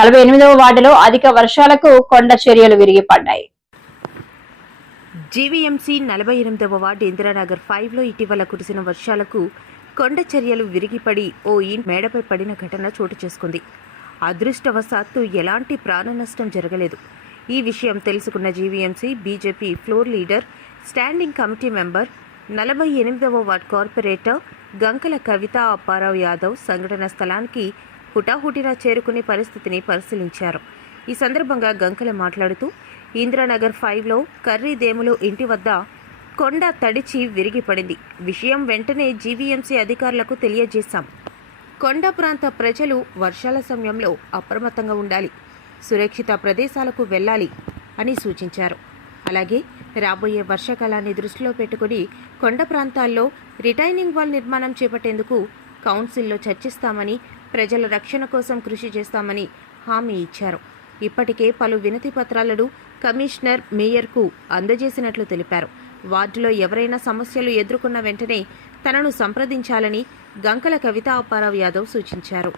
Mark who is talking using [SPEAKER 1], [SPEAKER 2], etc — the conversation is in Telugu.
[SPEAKER 1] నలభై ఎనిమిదవ వార్డులో అధిక వర్షాలకు కొండ చర్యలు విరిగిపడ్డాయి.
[SPEAKER 2] జీవీఎంసీ నలభై ఎనిమిదవ వార్డు ఇందిరానగర్ ఫైవ్లో ఇటీవల కురిసిన వర్షాలకు కొండ చర్యలు విరిగిపడి ఓ ఈ మేడపై పడిన ఘటన చోటు చేసుకుంది. అదృష్టవశాత్తు ఎలాంటి ప్రాణ నష్టం జరగలేదు. ఈ విషయం తెలుసుకున్న GVMC BJP floor leader standing committee member నలభై ఎనిమిదవ వార్డ్ కార్పొరేటర్ గంకల కవిత అప్పారావు యాదవ్ సంఘటన స్థలానికి హుటాహుటిన చేరుకునే పరిస్థితిని పరిశీలించారు. ఈ సందర్భంగా గంకల మాట్లాడుతూ ఇంద్రానగర్ ఫైవ్లో కర్రీదేములు ఇంటి వద్ద కొండ తడిచి విరిగిపడింది. విషయం వెంటనే జీవీఎంసీ అధికారులకు తెలియజేశాం. కొండ ప్రాంత ప్రజలు వర్షాల సమయంలో అప్రమత్తంగా ఉండాలి. సురక్షిత ప్రదేశాలకు వెళ్ళాలి అని సూచించారు. అలాగే రాబోయే వర్షాకాలాన్ని దృష్టిలో పెట్టుకుని కొండ ప్రాంతాల్లో రిటైనింగ్ వాల్ నిర్మాణం చేపట్టేందుకు కౌన్సిల్లో చర్చిస్తామని ప్రజల రక్షణ కోసం కృషి చేస్తామని హామీ ఇచ్చారు. ఇప్పటికే పలు వినతి పత్రాలను కమిషనర్ మేయర్కు అందజేసినట్లు తెలిపారు. వార్డులో ఎవరైనా సమస్యలు ఎదుర్కొన్న వెంటనే తనను సంప్రదించాలని గంకల కవితా అప్పారావు యాదవ్ సూచించారు.